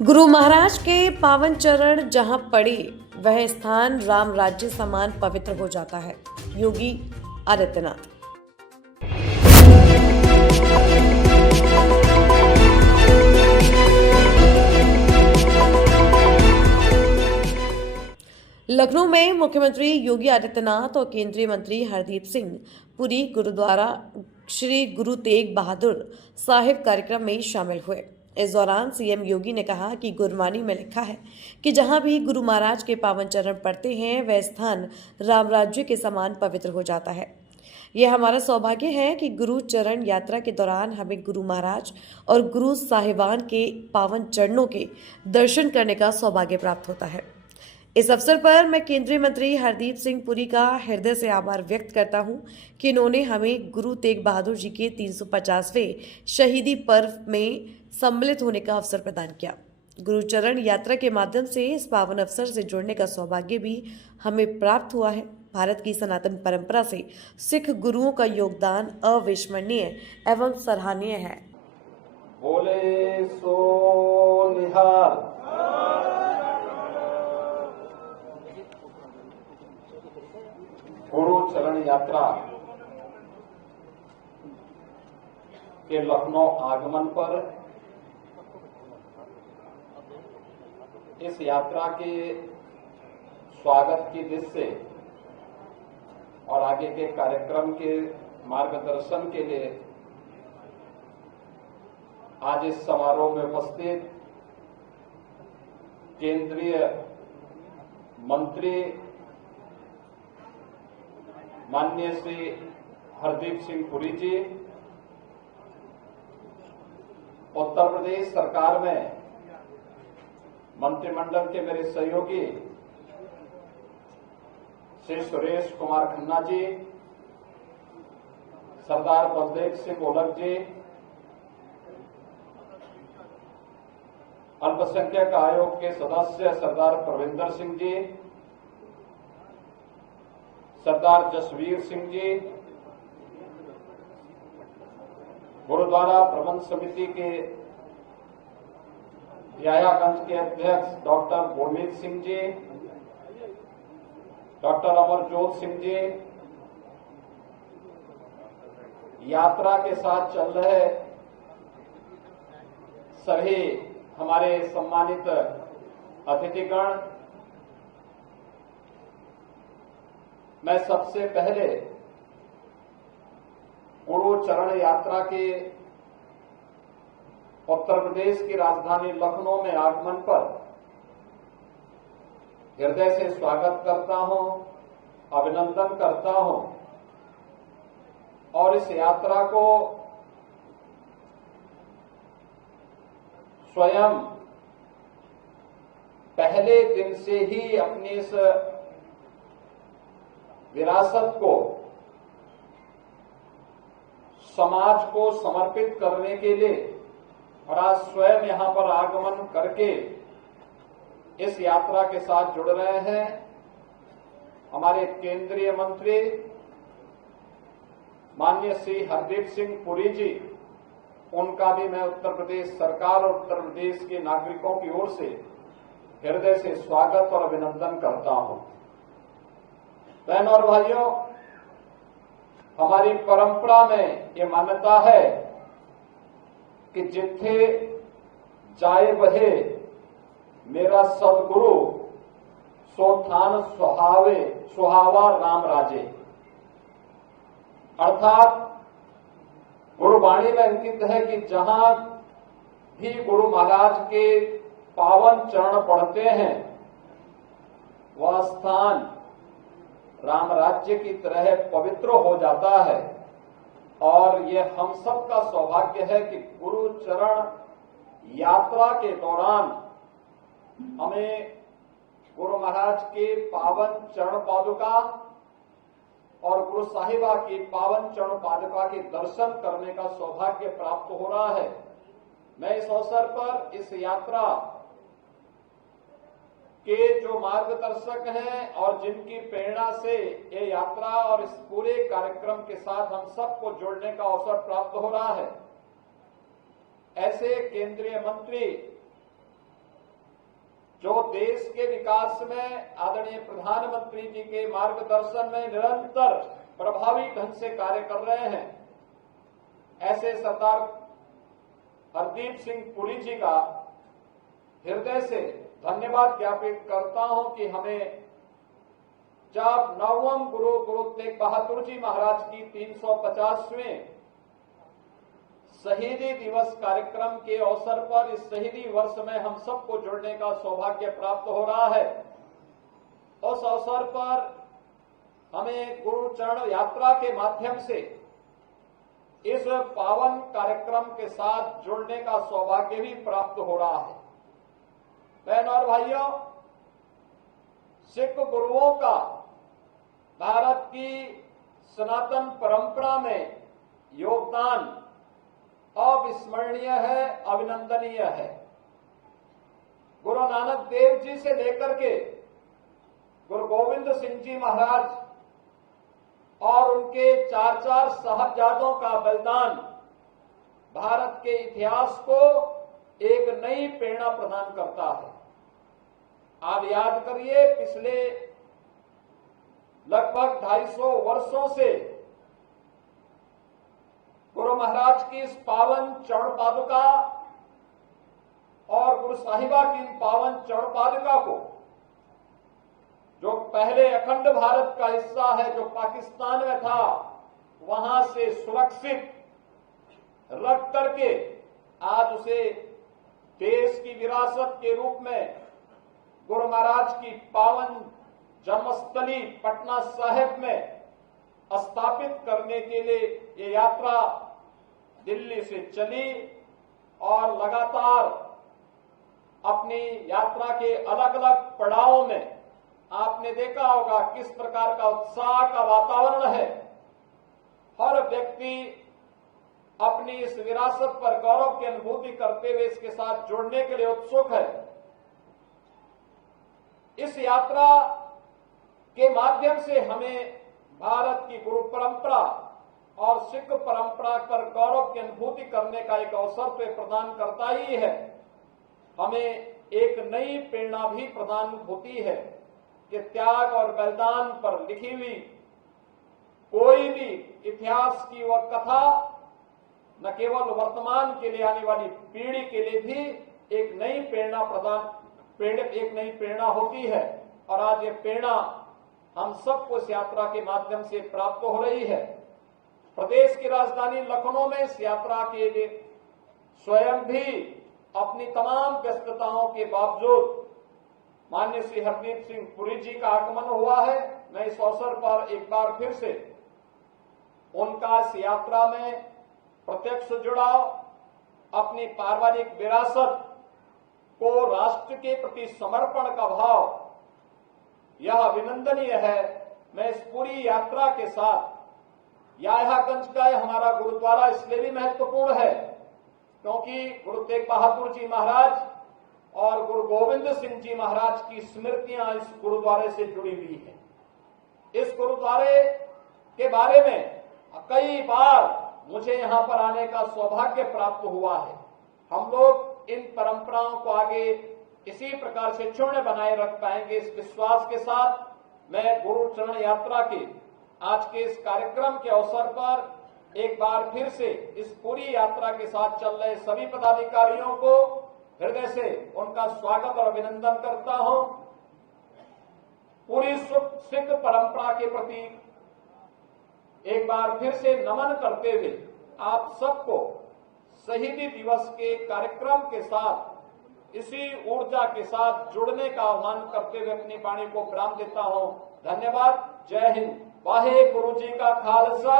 गुरु महाराज के पावन चरण जहां पड़े वह स्थान राम राज्य समान पवित्र हो जाता है। योगी आदित्यनाथ। लखनऊ में मुख्यमंत्री योगी आदित्यनाथ और केंद्रीय मंत्री हरदीप सिंह पुरी गुरुद्वारा श्री गुरु तेग बहादुर साहिब कार्यक्रम में शामिल हुए। इस दौरान सीएम योगी ने कहा कि गुरबानी में लिखा है कि जहां भी गुरु महाराज के पावन चरण पड़ते हैं वह स्थान राम राज्य के समान पवित्र हो जाता है। यह हमारा सौभाग्य है कि गुरु चरण यात्रा के दौरान हमें गुरु महाराज और गुरु साहिबान के पावन चरणों के दर्शन करने का सौभाग्य प्राप्त होता है। इस अवसर पर मैं केंद्रीय मंत्री हरदीप सिंह पुरी का हृदय से आभार व्यक्त करता हूं कि इन्होंने हमें गुरु तेग बहादुर जी के 350वें शहीदी पर्व में सम्मिलित होने का अवसर प्रदान किया। गुरुचरण यात्रा के माध्यम से इस पावन अवसर से जुड़ने का सौभाग्य भी हमें प्राप्त हुआ है। भारत की सनातन परंपरा से सिख गुरुओं का योगदान अविस्मरणीय एवं सराहनीय है। बोले सो निहाल। गुरु चरण यात्रा के लखनऊ आगमन पर इस यात्रा के स्वागत की दृष्टि से और आगे के कार्यक्रम के मार्गदर्शन के लिए आज इस समारोह में उपस्थित केंद्रीय मंत्री माननीय श्री हरदीप सिंह पुरी जी, उत्तर प्रदेश सरकार में मंत्रिमंडल के मेरे सहयोगी श्री सुरेश कुमार खन्ना जी, सरदार बलदेव सिंह ओलख जी, अल्पसंख्यक आयोग के सदस्य सरदार प्रविंदर सिंह जी, सरदार जसवीर सिंह जी, गुरुद्वारा प्रबंध समिति के यायागंज के अध्यक्ष डॉक्टर गुरमीत सिंह जी, डॉक्टर अमरजोत सिंह जी, यात्रा के साथ चल रहे सभी हमारे सम्मानित अतिथिगण, मैं सबसे पहले गुरु चरण यात्रा के उत्तर प्रदेश की राजधानी लखनऊ में आगमन पर हृदय से स्वागत करता हूं, अभिनंदन करता हूं और इस यात्रा को स्वयं पहले दिन से ही अपनी इस विरासत को समाज को समर्पित करने के लिए और आज स्वयं यहां पर आगमन करके इस यात्रा के साथ जुड़ रहे हैं हमारे केंद्रीय मंत्री माननीय श्री हरदीप सिंह पुरी जी। उनका भी मैं उत्तर प्रदेश सरकार और उत्तर प्रदेश के नागरिकों की ओर से हृदय से स्वागत और अभिनंदन करता हूं। बहनों और भाइयों, हमारी परंपरा में ये मान्यता है कि जिथे जाए बहे मेरा सदगुरु सो थान सुहावा राम राजे। अर्थात गुरुवाणी में अंकित है कि जहां भी गुरु महाराज के पावन चरण पड़ते हैं वह स्थान राम राज्य की तरह पवित्र हो जाता है। और यह हम सब का सौभाग्य है कि गुरु चरण यात्रा के दौरान हमें गुरु महाराज के पावन चरण पादुका और गुरु साहिबा की पावन चरण पादुका के दर्शन करने का सौभाग्य प्राप्त हो रहा है। मैं इस अवसर पर इस यात्रा के जो मार्गदर्शक हैं और जिनकी प्रेरणा से ये यात्रा और इस पूरे कार्यक्रम के साथ हम सबको जुड़ने का अवसर प्राप्त हो रहा है, ऐसे केंद्रीय मंत्री देश के विकास में आदरणीय प्रधानमंत्री जी के मार्गदर्शन में निरंतर प्रभावी ढंग से कार्य कर रहे हैं, ऐसे सरदार हरदीप सिंह पुरी जी का हृदय से धन्यवाद ज्ञापित करता हूं कि हमें जब 9वें गुरु तेग बहादुर जी महाराज की 350वें शहीदी दिवस कार्यक्रम के अवसर पर इस शहीदी वर्ष में हम सबको जुड़ने का सौभाग्य प्राप्त हो रहा है। उस अवसर पर हमें गुरु चरण यात्रा के माध्यम से इस पावन कार्यक्रम के साथ जुड़ने का सौभाग्य भी प्राप्त हो रहा है। बहनों और भाइयों, सिख गुरुओं का भारत की सनातन परंपरा में योगदान अविस्मरणीय है, अभिनंदनीय है। गुरु नानक देव जी से लेकर के गुरु गोविंद सिंह जी महाराज और उनके 4 साहबजादों का बलिदान भारत के इतिहास को एक नई प्रेरणा प्रदान करता है। आप याद करिए, पिछले लगभग 250 वर्षों से गुरु महाराज की इस पावन चरण पादुका और गुरु साहिबा की पावन चरण पादुका को, जो पहले अखंड भारत का हिस्सा है, जो पाकिस्तान में था, वहां से सुरक्षित रख करके आज उसे देश की विरासत के रूप में गुरु महाराज की पावन जन्मस्थली पटना साहिब में स्थापित करने के लिए ये यात्रा दिल्ली से चली और लगातार अपनी यात्रा के अलग अलग पड़ावों में आपने देखा होगा किस प्रकार का उत्साह का वातावरण है। हर व्यक्ति अपनी इस विरासत पर गौरव की अनुभूति करते हुए इसके साथ जुड़ने के लिए उत्सुक है। इस यात्रा के माध्यम से हमें भारत की गुरु परंपरा और सिख परंपरा पर गौरव की अनुभूति करने का एक अवसर तो प्रदान करता ही है, हमें एक नई प्रेरणा भी प्रदान होती है कि त्याग और बलिदान पर लिखी हुई कोई भी इतिहास की वह कथा न केवल वर्तमान के लिए आने वाली पीढ़ी के लिए भी एक नई प्रेरणा होती है। और आज ये प्रेरणा हम सबको इस यात्रा के माध्यम से प्राप्त हो रही है। प्रदेश की राजधानी लखनऊ में इस यात्रा के लिए स्वयं भी अपनी तमाम व्यस्तताओं के बावजूद माननीय श्री हरदीप सिंह पुरी जी का आगमन हुआ है। मैं इस अवसर पर एक बार फिर से उनका इस यात्रा में प्रत्यक्ष जुड़ाव, अपनी पारिवारिक विरासत को राष्ट्र के प्रति समर्पण का भाव, यह अभिनंदनीय है। मैं इस पूरी यात्रा के साथ यायागंज का हमारा गुरुद्वारा इसलिए भी महत्वपूर्ण है क्योंकि गुरु तेग बहादुर जी महाराज और गुरु गोविंद सिंह जी महाराज की स्मृतियां इस गुरुद्वारे से जुड़ी हुई है। इस गुरुद्वारे के बारे में कई बार मुझे यहां पर आने का सौभाग्य प्राप्त हुआ है। हम लोग इन परंपराओं को आगे इसी प्रकार से क्षुण्ण बनाए रख पाएंगे, इस विश्वास के साथ मैं गुरु चरण यात्रा के आज के इस कार्यक्रम के अवसर पर एक बार फिर से इस पूरी यात्रा के साथ चल रहे सभी पदाधिकारियों को हृदय से उनका स्वागत और अभिनंदन करता हूं। पूरी सिख परंपरा के प्रति एक बार फिर से नमन करते हुए आप सबको शहीदी दिवस के कार्यक्रम के साथ इसी ऊर्जा के साथ जुड़ने का आह्वान करते हुए अपनी वाणी को विराम देता हूं। धन्यवाद। जय हिंद। वाहे गुरु जी का खालसा।